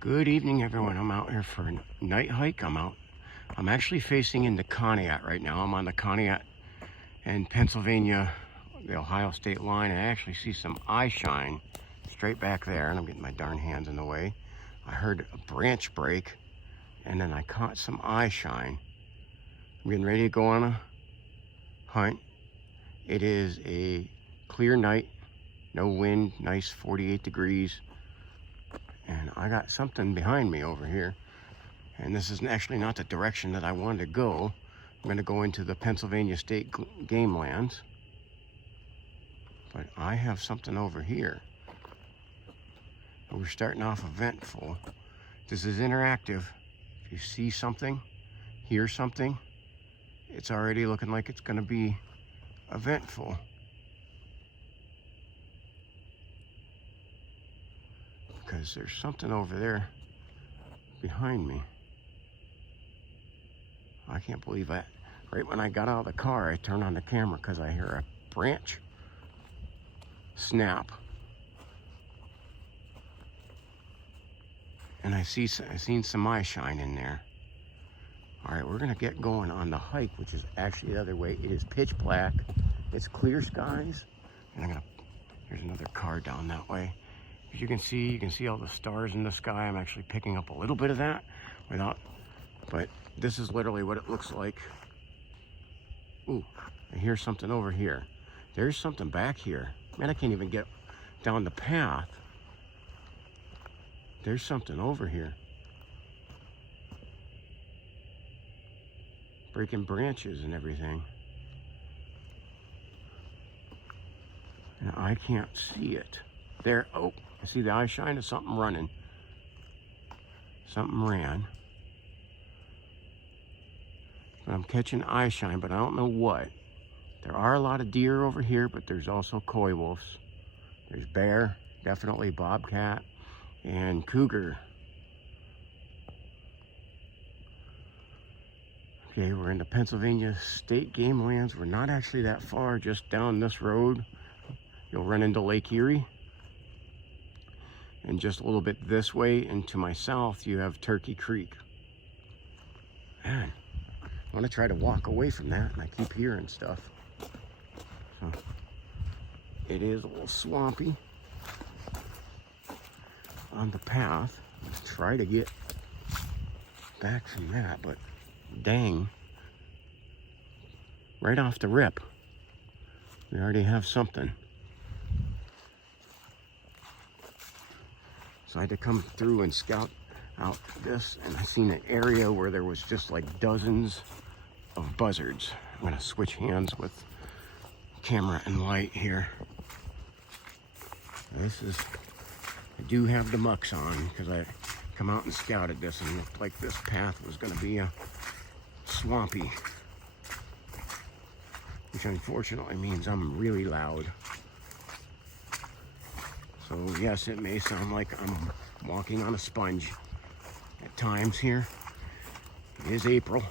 Good evening, everyone. I'm out here for a night hike. I'm actually facing into Conneaut right now. I'm on the Conneaut and Pennsylvania, the Ohio state line. I actually see some eye shine straight back there, and I'm getting my darn hands in the way. I heard a branch break, and then I caught some eye shine. I'm getting ready to go on a hunt. It is a clear night, no wind, nice 48 degrees. And I got something behind me over here. And this is actually not the direction that I wanted to go. I'm going to go into the Pennsylvania state game lands. But I have something over here. We're starting off eventful. This is interactive. If you see something, hear something, it's already looking like it's going to be eventful. Because there's something over there behind me. I can't believe that. Right when I got out of the car, I turned on the camera because I hear a branch snap. And I seen some eye shine in there. All right, we're gonna get going on the hike, which is actually the other way. It is pitch black. It's clear skies. And here's another car down that way. As you can see all the stars in the sky. I'm actually picking up a little bit of that but this is literally what it looks like. Ooh, I hear something over here. There's something back here. Man, I can't even get down the path. There's something over here. Breaking branches and everything. And I can't see it. There, oh, I see the eye shine of something running. Something ran. But I'm catching eye shine, but I don't know what. There are a lot of deer over here, but there's also coy wolves. There's bear, definitely bobcat, and cougar. Okay, we're in the Pennsylvania state game lands. We're not actually that far, just down this road. You'll run into Lake Erie. And just a little bit this way and to my south, you have Turkey Creek. Man, I want to try to walk away from that, and I keep hearing stuff. So, it is a little swampy on the path. Let's try to get back from that, but dang. Right off the rip, we already have something. So I had to come through and scout out this, and I seen an area where there was just like dozens of buzzards. I'm gonna switch hands with camera and light here. I do have the mucks on because I come out and scouted this and it looked like this path was gonna be a swampy, which unfortunately means I'm really loud. So yes, it may sound like I'm walking on a sponge at times here. It is April.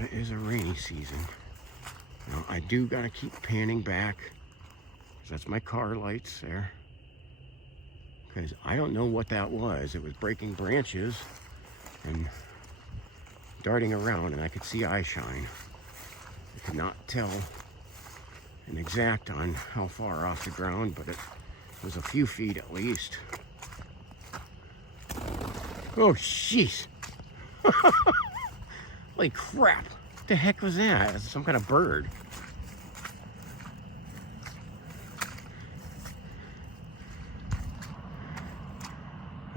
It is a rainy season. Now I do gotta keep panning back, because that's my car lights there. Because I don't know what that was. It was breaking branches and darting around, and I could see eye shine. I could not tell an exact on how far off the ground, but it was a few feet at least. Oh, jeez. Holy crap. What the heck was that? That's some kind of bird.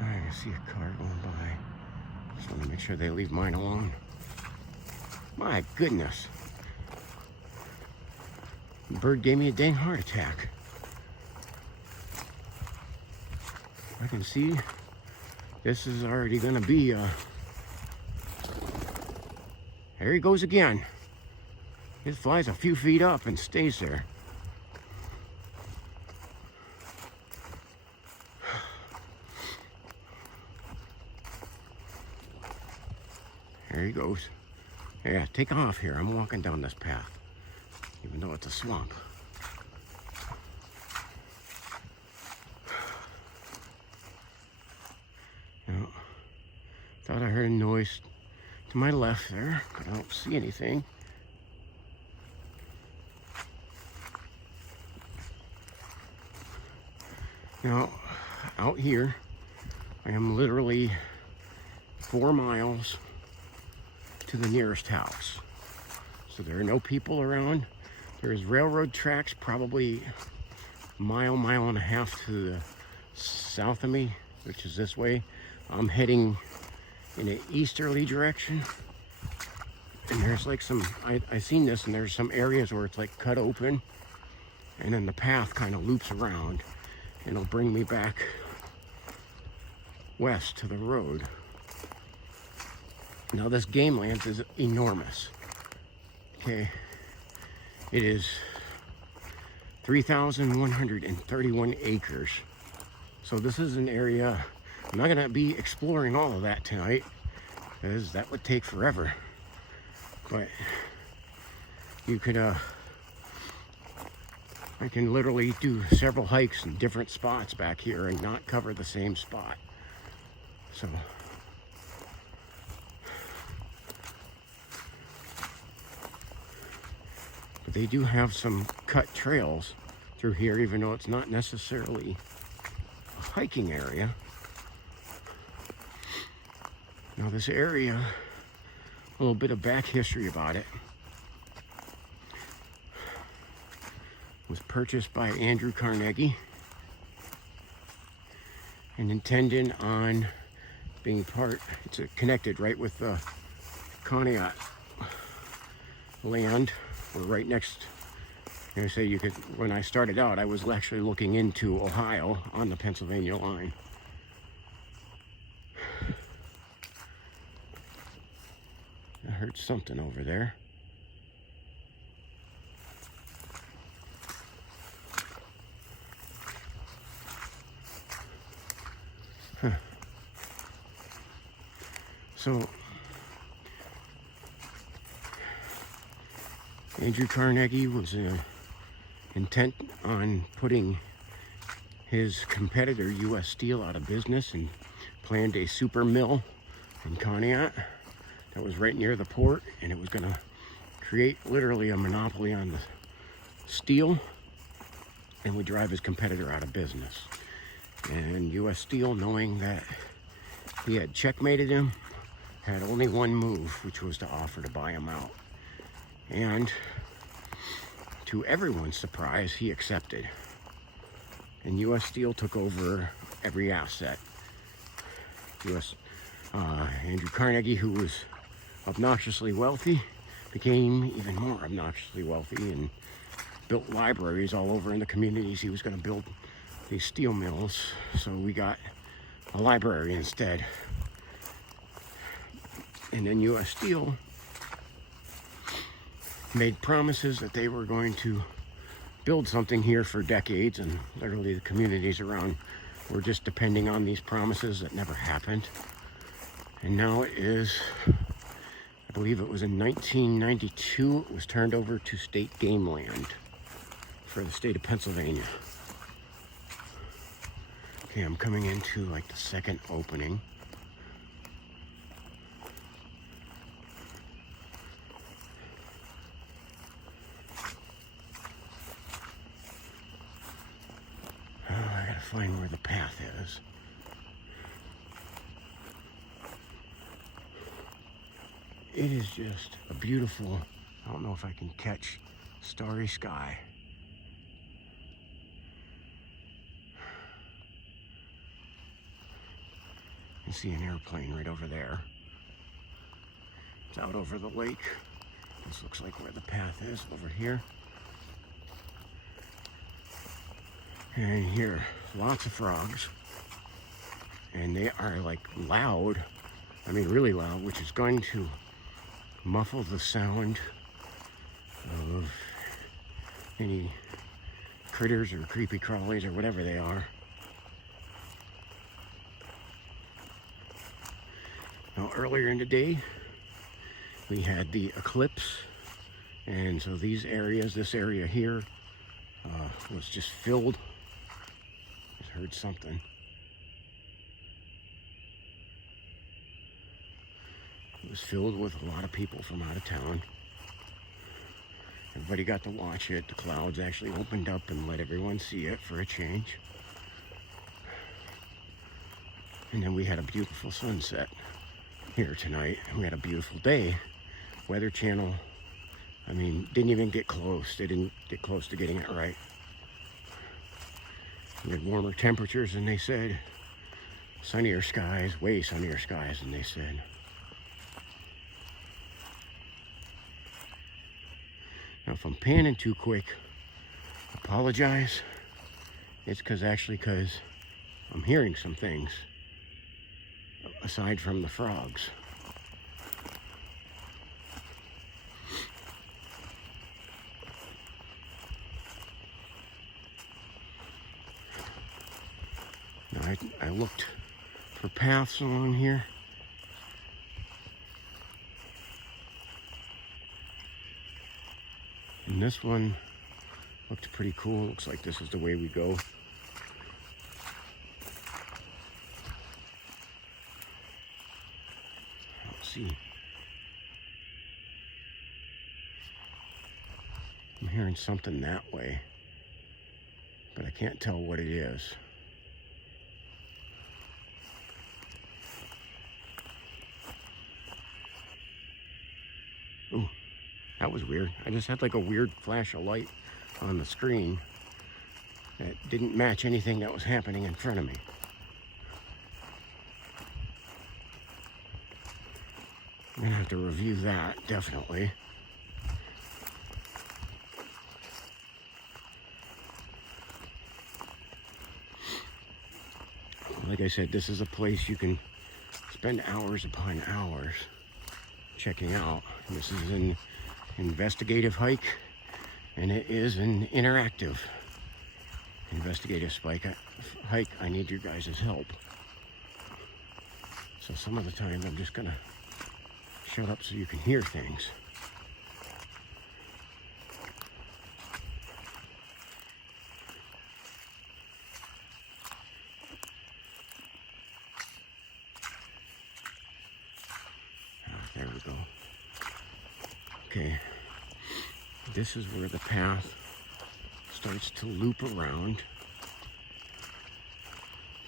I see a car going by. Just want to make sure they leave mine alone. My goodness. The bird gave me a dang heart attack. I can see this is already gonna be there he goes again. He flies a few feet up and stays there. There he goes. Yeah, take off here. I'm walking down this path, even though it's a swamp. Thought I heard a noise to my left there, but I don't see anything. Now, out here, I am literally 4 miles to the nearest house. So there are no people around. There's railroad tracks probably a mile, mile and a half to the south of me, which is this way. I'm heading in an easterly direction. And there's like some, I seen this, and there's some areas where it's like cut open. And then the path kind of loops around. And it'll bring me back west to the road. Now this game land is enormous. Okay, it is 3,131 acres. So this is an area, I'm not gonna be exploring all of that tonight, because that would take forever. But you could, I can literally do several hikes in different spots back here and not cover the same spot. So, but they do have some cut trails through here, even though it's not necessarily a hiking area. Now this area, a little bit of back history about it. Was purchased by Andrew Carnegie and intended on being part, it's connected right with the Conneaut land. We're right next, I say you could, when I started out, I was actually looking into Ohio on the Pennsylvania line. I heard something over there. So, Andrew Carnegie was intent on putting his competitor, U.S. Steel, out of business and planned a super mill in Conneaut that was right near the port, and it was going to create literally a monopoly on the steel and would drive his competitor out of business. And U.S. Steel, knowing that he had checkmated him, had only one move, which was to offer to buy him out. And to everyone's surprise, he accepted. And U.S. Steel took over every asset. Andrew Carnegie, who was obnoxiously wealthy, became even more obnoxiously wealthy and built libraries all over in the communities he was going to build these steel mills. So we got a library instead. And then U.S. Steel made promises that they were going to build something here for decades, and literally the communities around were just depending on these promises that never happened. And now it is, I believe it was in 1992, it was turned over to state game land for the state of Pennsylvania. Okay, I'm coming into like the second opening. Find where the path is. It is just a beautiful, I don't know if I can catch, starry sky. You see an airplane right over there. It's out over the lake. This looks like where the path is over here. And here, lots of frogs, and they are like loud, I mean really loud, which is going to muffle the sound of any critters or creepy crawlies or whatever they are. Now earlier in the day, we had the eclipse, and so these areas, this area here, was just filled. Heard something. It was filled with a lot of people from out of town. Everybody got to watch it. The clouds actually opened up and let everyone see it for a change. And then we had a beautiful sunset here tonight. And we had a beautiful day. Weather Channel, I mean, didn't even get close. They didn't get close to getting it right. We had warmer temperatures than they said. Sunnier skies, way sunnier skies than they said. Now, if I'm panning too quick, apologize. It's because I'm hearing some things aside from the frogs. Now, I looked for paths along here. And this one looked pretty cool. Looks like this is the way we go. Let's see. I'm hearing something that way, but I can't tell what it is. Ooh. That was weird. I just had like a weird flash of light on the screen that didn't match anything that was happening in front of me. I'm gonna have to review that, definitely. Like I said, this is a place you can spend hours upon hours checking out. This is an investigative hike, and it is an interactive investigative hike. I need your guys' help. So some of the times I'm just gonna shut up so you can hear things. There we go. Okay, this is where the path starts to loop around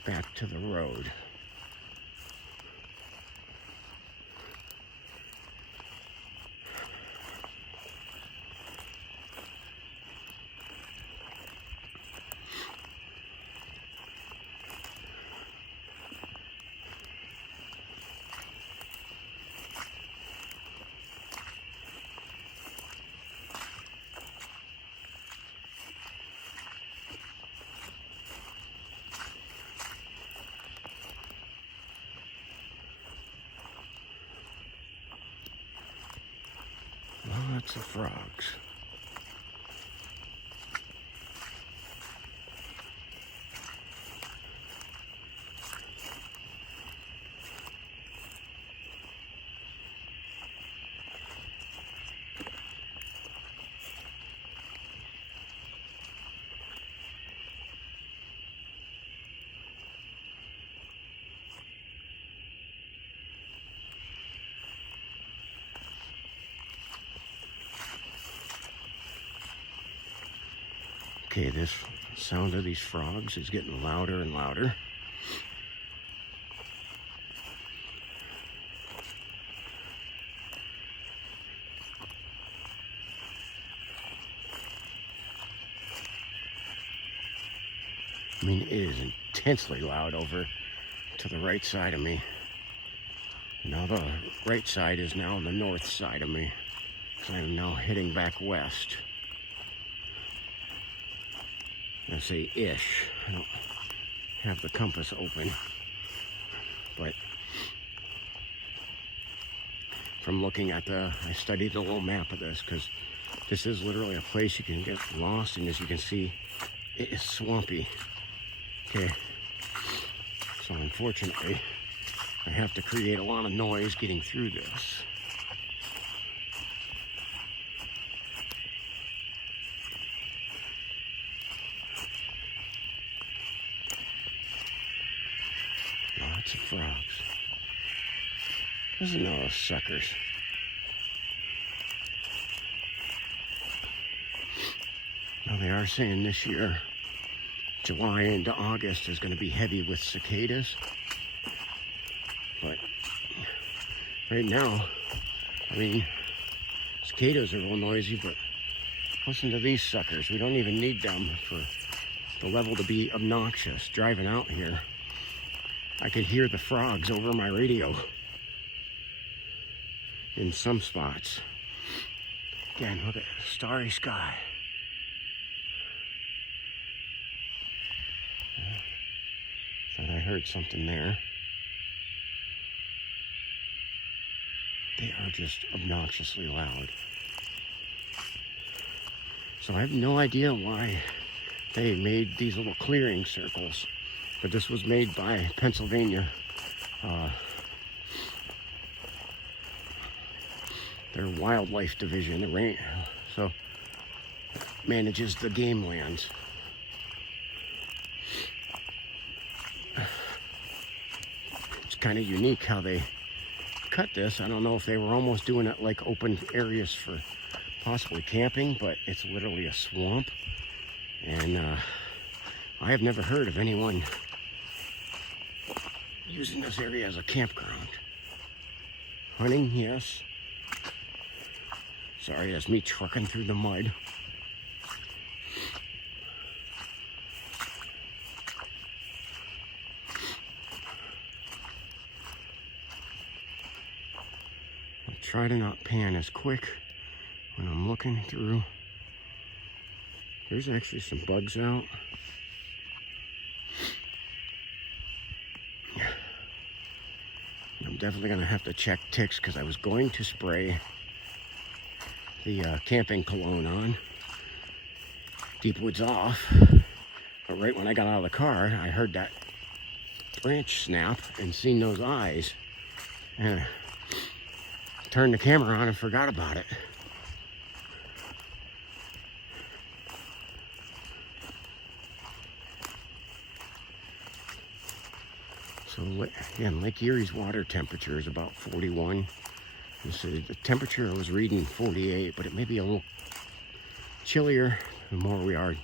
back to the road. Lots of frogs. Okay, this sound of these frogs is getting louder and louder. I mean, it is intensely loud over to the right side of me. Now the right side is now the north side of me. So I am now heading back west. I say ish. I don't have the compass open, but from looking at I studied a little map of this, because this is literally a place you can get lost, and as you can see, it is swampy. Okay, so unfortunately, I have to create a lot of noise getting through this. Lots of frogs. Listen to those suckers. Now they are saying this year, July into August is going to be heavy with cicadas. But right now, I mean, cicadas are a little noisy, but listen to these suckers. We don't even need them for the level to be obnoxious. Driving out here, I could hear the frogs over my radio in some spots. Again, look at the starry sky. Thought I heard something there. They are just obnoxiously loud. So I have no idea why they made these little clearing circles, but this was made by Pennsylvania. Their wildlife division, so manages the game lands. It's kind of unique how they cut this. I don't know if they were almost doing it like open areas for possibly camping, but it's literally a swamp. And I have never heard of anyone using this area as a campground. Hunting, yes. Sorry, that's me trucking through the mud. I'll try to not pan as quick when I'm looking through. There's actually some bugs out. I'm definitely going to have to check ticks because I was going to spray the camping cologne on. Deep Woods off. But right when I got out of the car, I heard that branch snap and seen those eyes. And turned the camera on and forgot about it. So again, Lake Erie's water temperature is about 41. So the temperature was reading 48, but it may be a little chillier the more we are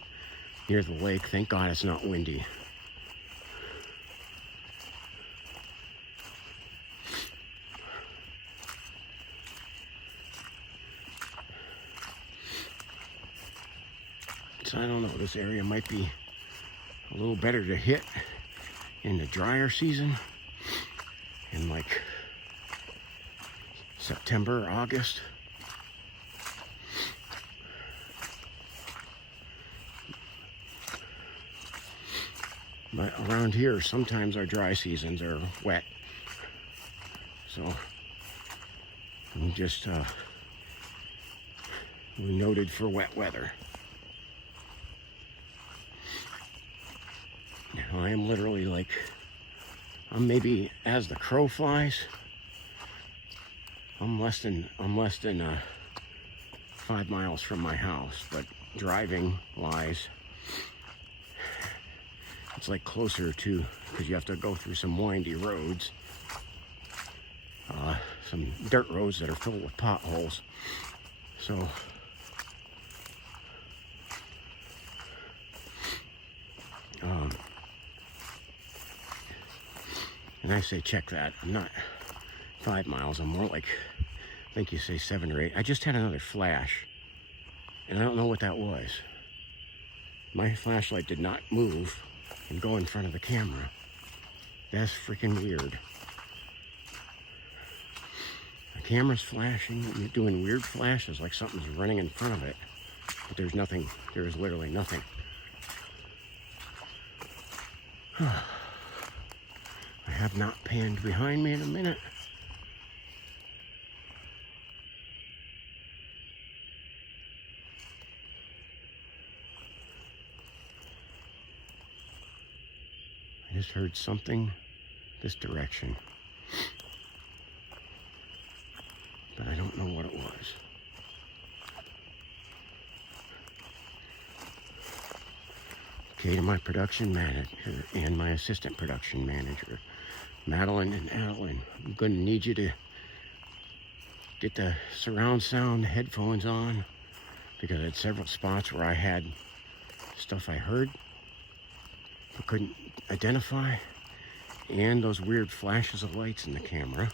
near the lake. Thank God it's not windy. So I don't know, this area might be a little better to hit in the drier season, in like September or August. But around here, sometimes our dry seasons are wet. So we just we're noted for wet weather. Now, I am literally like, I'm maybe, as the crow flies, I'm less than 5 miles from my house, but driving wise, it's like closer to, because you have to go through some windy roads, some dirt roads that are filled with potholes. So and I say check that. I'm not 5 miles. I'm more like, I think you say 7 or 8. I just had another flash, and I don't know what that was. My flashlight did not move and go in front of the camera. That's freaking weird. The camera's flashing, and you're doing weird flashes like something's running in front of it. But there's nothing. There is literally nothing. I have not panned behind me in a minute. I just heard something this direction, but I don't know what it was. Okay, to my production manager and my assistant production manager, Madeline and Adeline, I'm going to need you to get the surround sound headphones on, because I had several spots where I had stuff I heard but couldn't identify, and those weird flashes of lights in the camera.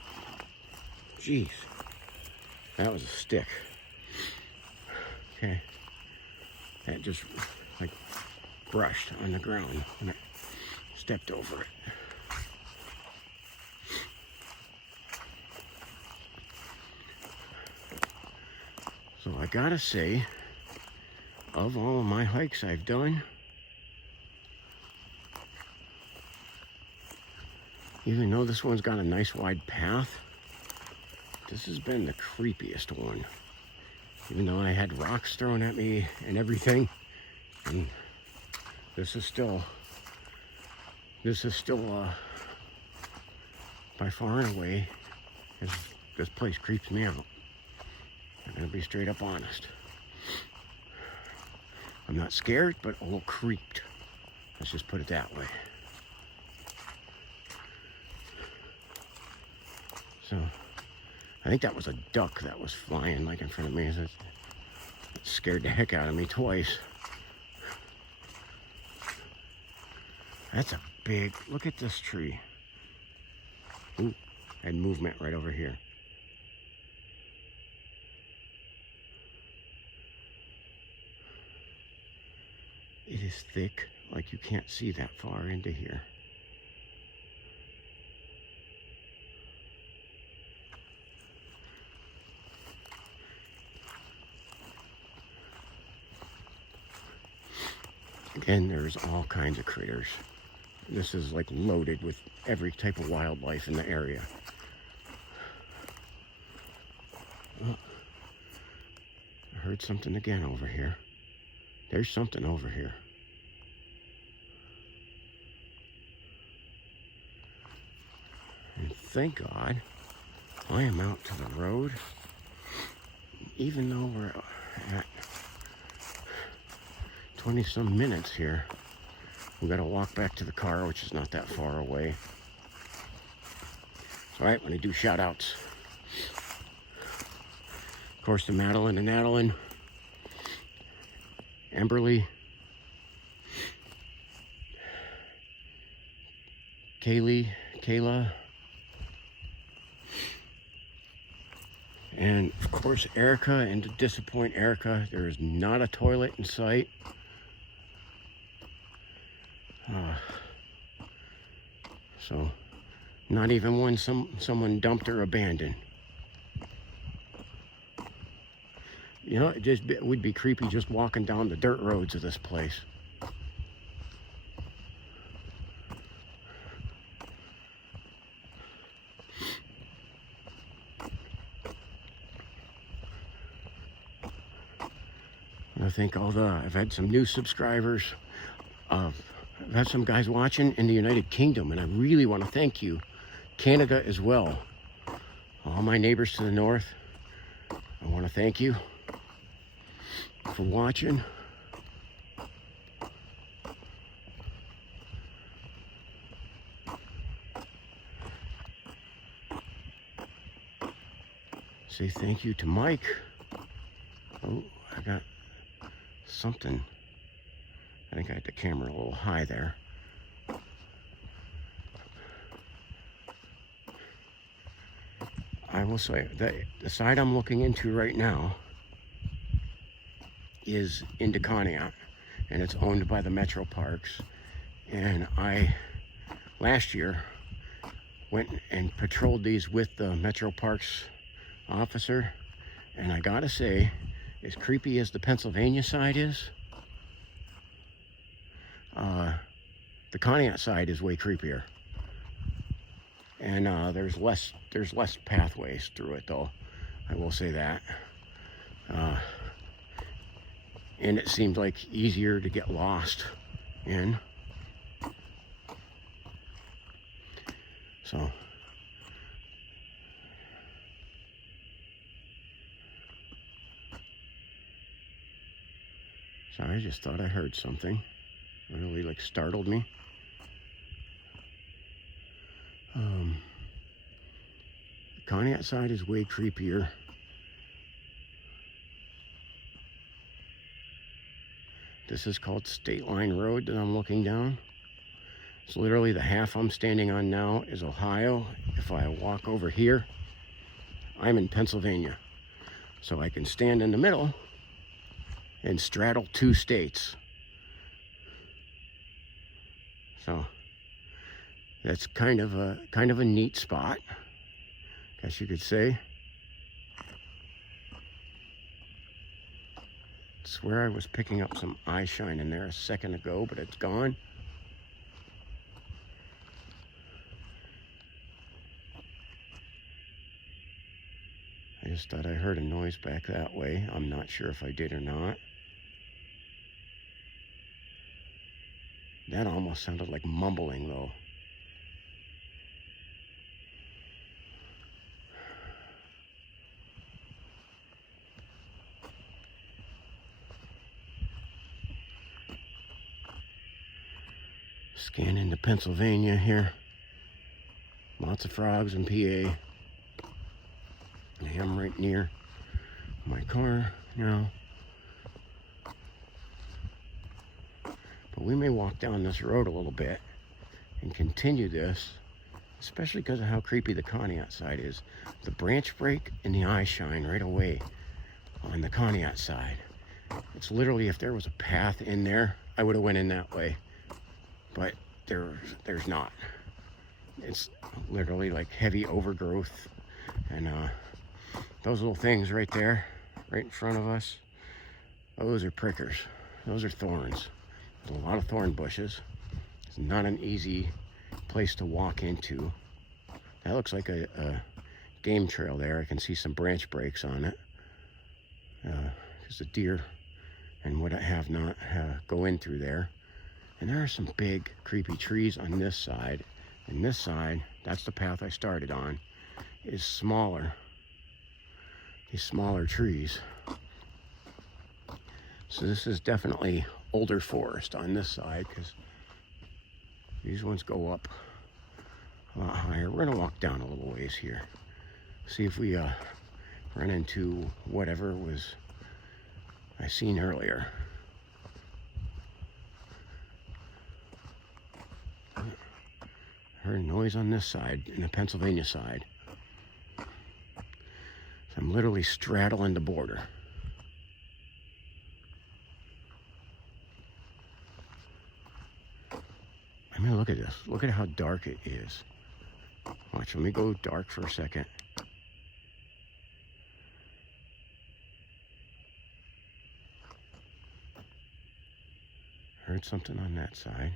Jeez, that was a stick. Okay, that just like brushed on the ground when I stepped over it. So I gotta say, of all of my hikes I've done, even though this one's got a nice wide path, this has been the creepiest one. Even though I had rocks thrown at me and everything, and this is still by far and away, this place creeps me out. I'm gonna be straight up honest. I'm not scared, but a little creeped. Let's just put it that way. So, I think that was a duck that was flying like in front of me. It scared the heck out of me twice. That's a big, look at this tree. Ooh, had movement right over here. It is thick, like you can't see that far into here. Again, there's all kinds of critters. This is like loaded with every type of wildlife in the area. Oh, I heard something again over here. There's something over here. And thank God I am out to the road. Even though we're at 20 some minutes here, we gotta walk back to the car, which is not that far away. All right, when I do shout outs, of course, to Madeline and Adeline, Amberly, Kayla, and of course Erica. And to disappoint Erica, there is not a toilet in sight. So not even one someone dumped or abandoned. You know, it would be creepy just walking down the dirt roads of this place. And I think I've had some new subscribers. I've had some guys watching in the United Kingdom, and I really want to thank you. Canada as well. All my neighbors to the north, I want to thank you for watching. Say thank you to Mike. Oh, I got something. I think I had the camera a little high there. I will say that the side I'm looking into right now is into Conneaut, and it's owned by the Metro Parks. And I, last year, went and patrolled these with the Metro Parks officer, and I gotta say, as creepy as the Pennsylvania side is, the Conneaut side is way creepier. And there's less pathways through it, though. I will say that. And it seemed like easier to get lost in. So I just thought I heard something. It really like startled me. The Conneaut side is way creepier. This is called State Line Road that I'm looking down. It's literally the half I'm standing on now is Ohio. If I walk over here, I'm in Pennsylvania. So I can stand in the middle and straddle two states. So that's kind of a neat spot, I guess you could say. I swear I was picking up some eye shine in there a second ago, but it's gone. I just thought I heard a noise back that way. I'm not sure if I did or not. That almost sounded like mumbling though. Scan into Pennsylvania here. Lots of frogs in PA. I am right near my car now. But we may walk down this road a little bit and continue this, especially because of how creepy the Conneaut side is. The branch break and the eye shine right away on the Conneaut side. It's literally, if there was a path in there, I would have went in that way. But there's not. It's literally like heavy overgrowth, and those little things right there, right in front of us, those are prickers. Those are thorns. There's a lot of thorn bushes. It's not an easy place to walk into. That looks like a game trail there. I can see some branch breaks on it. Because the deer and what I have not go in through there. And there are some big creepy trees on this side. And this side, that's the path I started on, is smaller. These smaller trees. So this is definitely older forest on this side, because these ones go up a lot higher. We're gonna walk down a little ways here. See if we run into whatever was I seen earlier. Heard noise on this side, in the Pennsylvania side. So I'm literally straddling the border. I mean, look at this. Look at how dark it is. Watch, let me go dark for a second. Heard something on that side.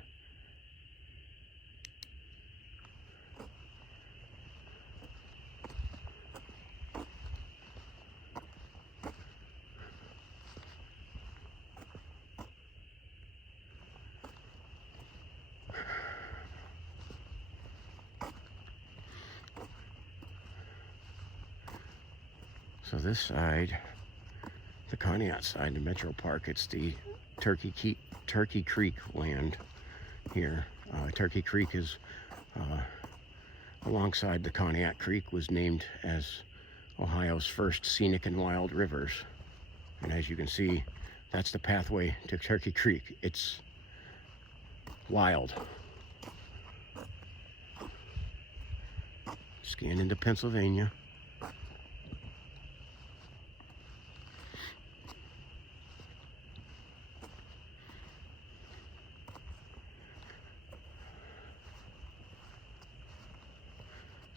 So this side, the Conneaut side, the Metro Park, it's the Turkey Creek land here. Turkey Creek is alongside the Conneaut Creek, was named as Ohio's first scenic and wild rivers. And as you can see, that's the pathway to Turkey Creek. It's wild. Scan into Pennsylvania.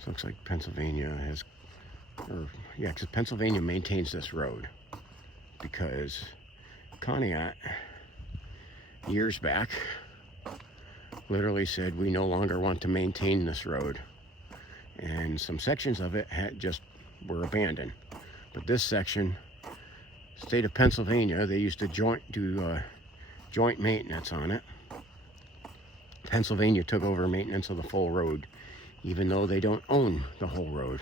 Looks like Pennsylvania has, because Pennsylvania maintains this road, because Conneaut years back literally said we no longer want to maintain this road, and some sections of it were abandoned. But this section, state of Pennsylvania, they used to do joint maintenance on it. Pennsylvania took over maintenance of the full road, even though they don't own the whole road.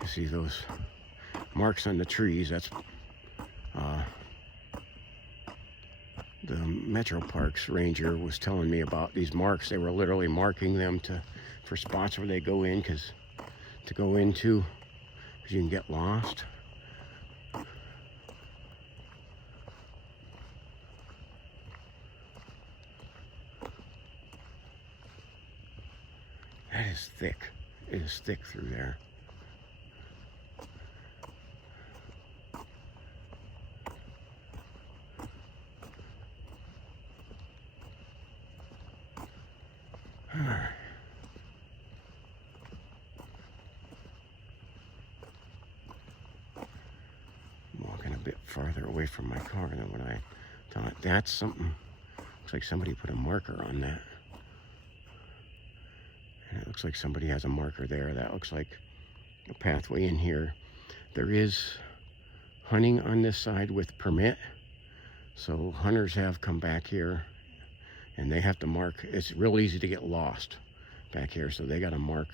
You see those marks on the trees? That's the Metro Parks ranger was telling me about these marks. They were literally marking them for spots where they go in, because you can get lost. That is thick. It is thick through there. Walking a bit farther away from my car than what I thought. That's something. Looks like somebody put a marker on that. And it looks like somebody has a marker there. That looks like a pathway in here. There is hunting on this side with permit. So hunters have come back here and they have to mark. It's real easy to get lost back here. So they got to mark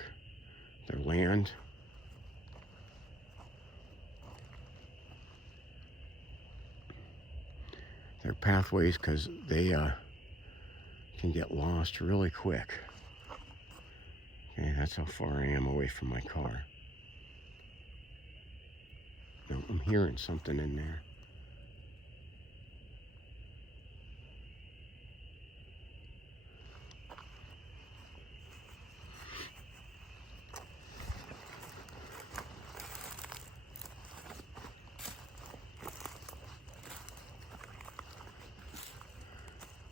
their land. Their pathways, because they can get lost really quick. Okay, that's how far I am away from my car. Now, I'm hearing something in there.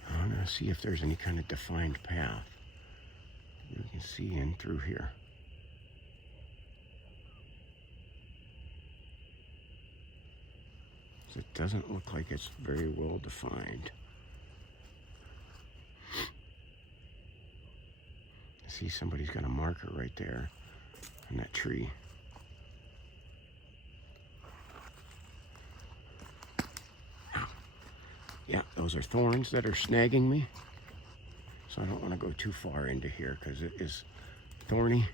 I'm going to see if there's any kind of defined path. You can see in through here. So it doesn't look like it's very well defined. I see somebody's got a marker right there on that tree. Yeah, those are thorns that are snagging me. So I don't want to go too far into here because it is thorny.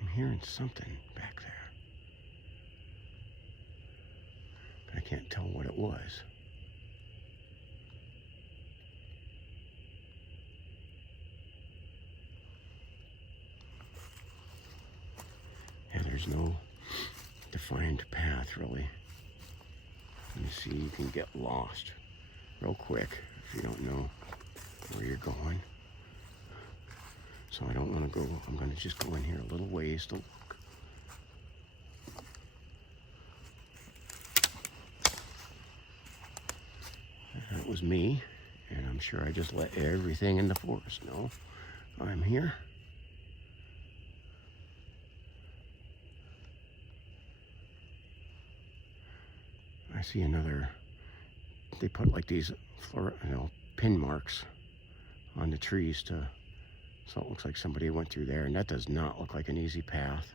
I'm hearing something back there, but I can't tell what it was. There's no defined path, really. You see, you can get lost real quick if you don't know where you're going. So I don't want to go. I'm going to just go in here a little ways to look. That was me, and I'm sure I just let everything in the forest know I'm here. I see another. They put like these pin marks on the trees to, so it looks like somebody went through there, and that does not look like an easy path.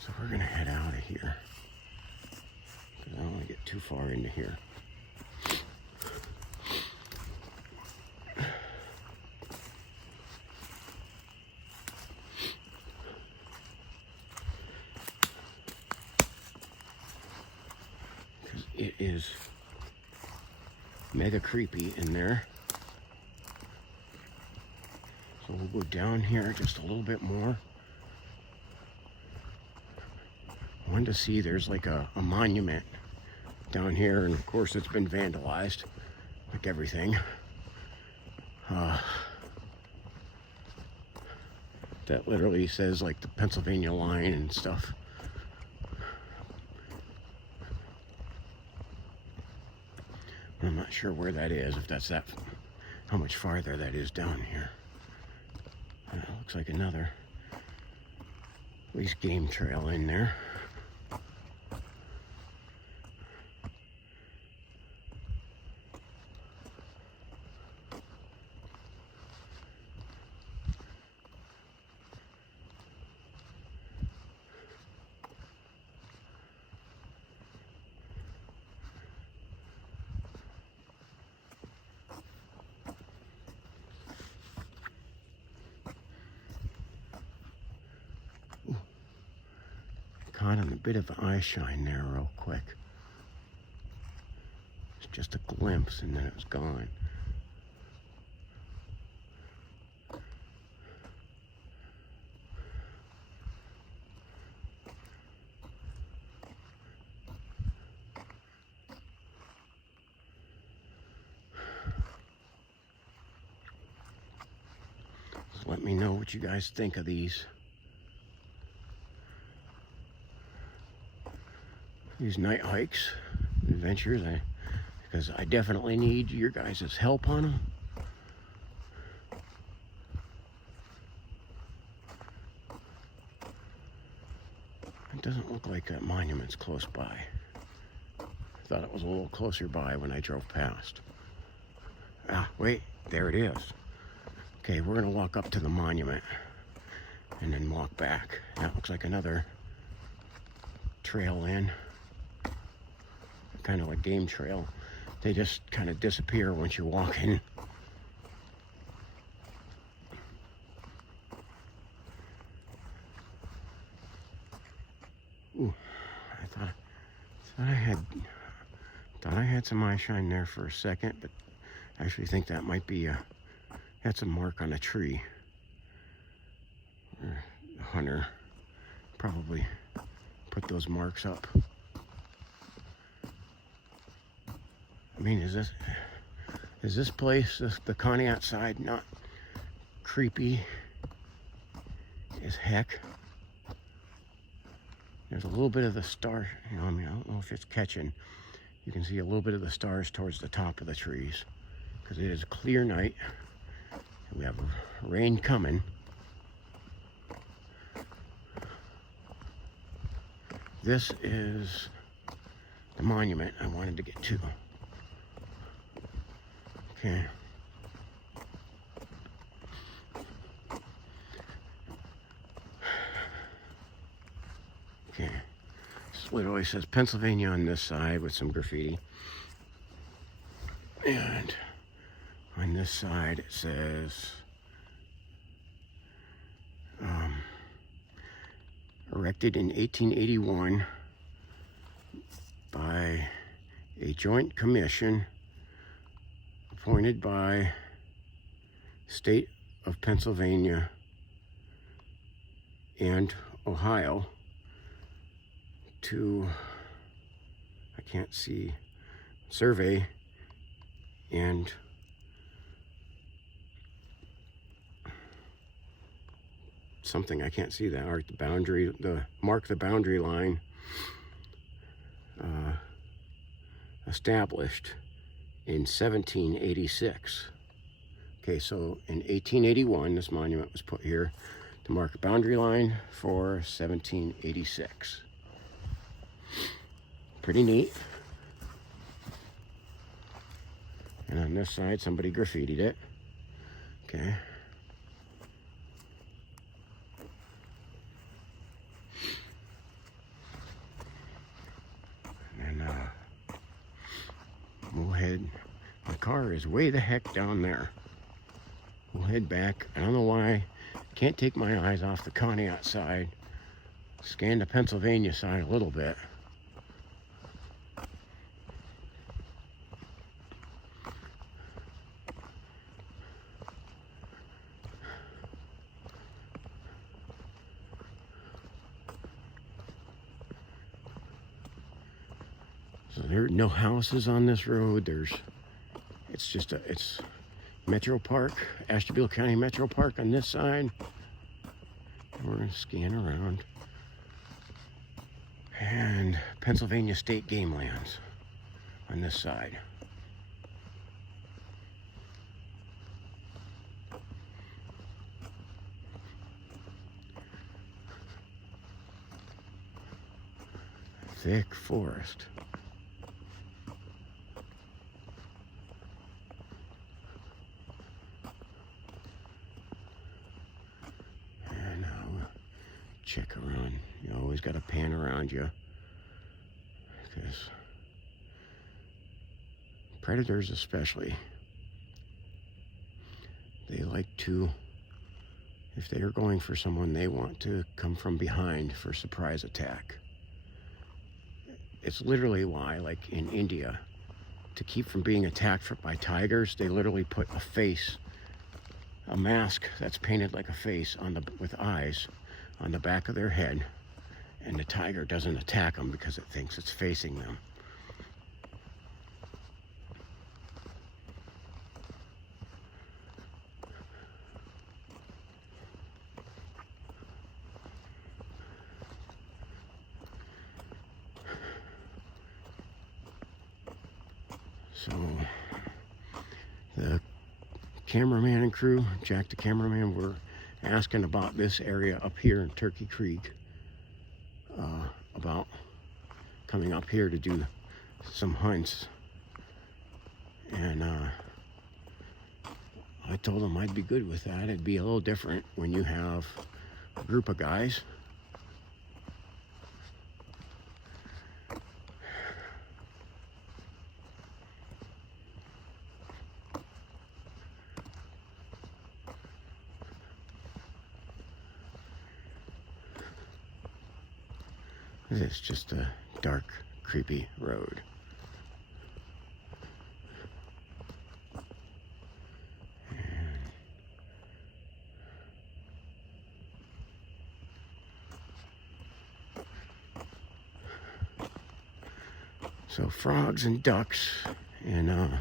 So we're gonna head out of here because I don't want to get too far into here. It is mega creepy in there. So we'll go down here just a little bit more. I wanted to see, there's like a monument down here, and of course it's been vandalized, like everything. That literally says like the Pennsylvania line and stuff. I'm not sure where that is, if that's that, how much farther that is down here. It looks like another, at least game trail in there. Caught on a bit of eye shine there real quick. just a glimpse, and then it was gone. So let me know what you guys think of these night hikes, adventures, because I definitely need your guys' help on them. It doesn't look like that monument's close by. I thought it was a little closer by when I drove past. Ah, wait, there it is. Okay, we're gonna walk up to the monument and then walk back. That looks like another trail in. Kind of a game trail. They just kind of disappear once you're walking. Ooh, I thought I had some eye shine there for a second, but I actually think that might be that's a mark on a tree. Or the hunter probably put those marks up. I mean, is this place, the Conneaut side, not creepy as heck? There's a little bit of the star, you know, I mean, I don't know if it's catching. You can see a little bit of the stars towards the top of the trees, because it is a clear night. We have rain coming. This is the monument I wanted to get to. Okay. Okay. This literally says Pennsylvania on this side with some graffiti. And on this side it says erected in 1881 by a joint commission appointed by state of Pennsylvania and Ohio to, I can't see, survey and something, I can't see that, or the boundary, mark the boundary line established in 1786. Okay, so in 1881, this monument was put here to mark a boundary line for 1786. Pretty neat. And on this side, somebody graffitied it. Okay. And we'll head, my car is way the heck down there. We'll head back. I don't know why. Can't take my eyes off the Conneaut side. Scan the Pennsylvania side a little bit. So there are no houses on this road. It's Metro Park, Ashtabula County Metro Park on this side. And we're gonna scan around. And Pennsylvania State Game Lands on this side. Thick forest. Check around. You always got to pan around you, because predators especially, they like to, if they are going for someone, they want to come from behind for surprise attack. It's literally why, like in India, to keep from being attacked by tigers, they literally put a mask that's painted like a face with eyes on the back of their head, and the tiger doesn't attack them because it thinks it's facing them. So the cameraman and crew, Jack the cameraman, were asking about this area up here in Turkey Creek, about coming up here to do some hunts. And I told them I'd be good with that. It'd be a little different when you have a group of guys. It's just a dark, creepy road. So frogs and ducks, and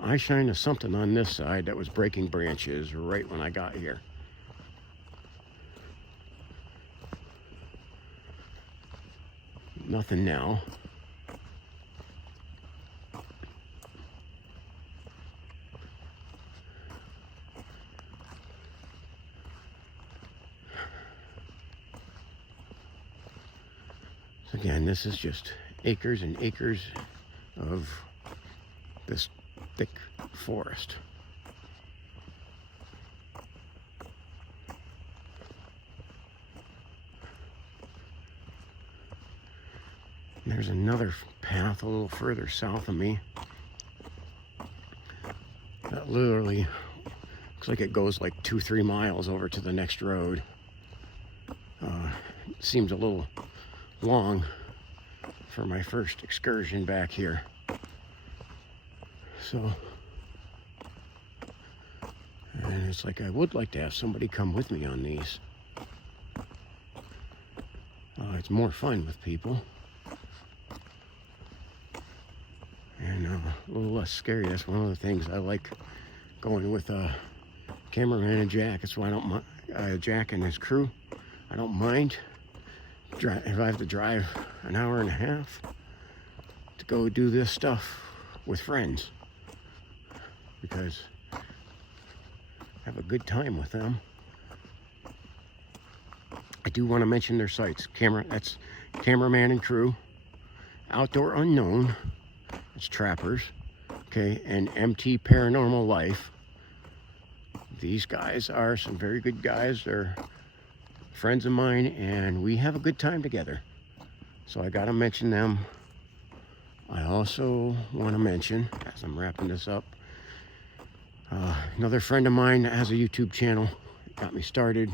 I shined a something on this side that was breaking branches right when I got here. Nothing now. So again, this is just acres and acres of this thick forest. There's another path a little further south of me that literally looks like it goes like 2-3 miles over to the next road. Seems a little long for my first excursion back here. So, and it's like I would like to have somebody come with me on these. It's more fun with people. And a little less scary. That's one of the things I like going with cameraman and Jack. That's why I don't mind Jack and his crew. I don't mind if I have to drive an hour and a half to go do this stuff with friends, because I have a good time with them. I do want to mention their sites. That's Cameraman and Crew, Outdoor Unknown, it's Trappers, okay, and MT Paranormal Life. These guys are some very good guys. They're friends of mine, and we have a good time together. So I gotta mention them. I also want to mention, as I'm wrapping this up, another friend of mine that has a YouTube channel, got me started,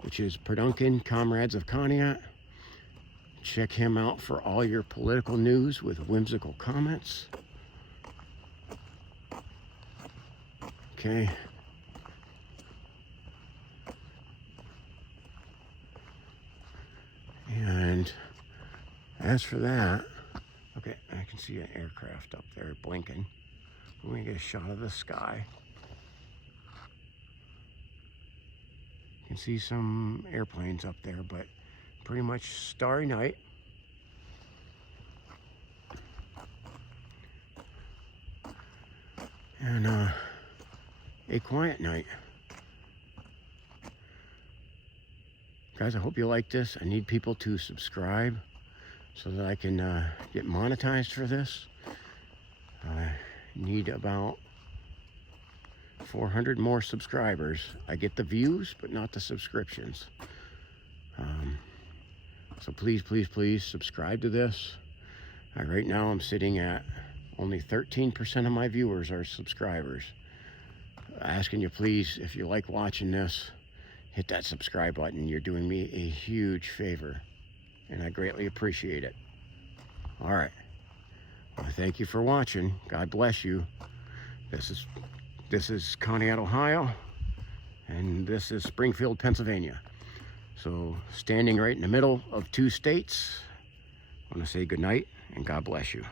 which is Perduncan Comrades of Conneaut. Check him out for all your political news with whimsical comments. Okay. And as for that, okay, I can see an aircraft up there blinking. We're gonna get a shot of the sky. You can see some airplanes up there, but pretty much starry night. And a quiet night. Guys, I hope you like this. I need people to subscribe so that I can get monetized for this. I need about 400 more subscribers. I get the views, but not the subscriptions. So please, please, please subscribe to this. Right now I'm sitting at only 13% of my viewers are subscribers. Asking you, please, if you like watching this, hit that subscribe button. You're doing me a huge favor, and I greatly appreciate it. All right. Well, thank you for watching. God bless you. This is Conneaut, Ohio, and this is Springfield, Pennsylvania. So standing right in the middle of two states, I want to say good night and God bless you.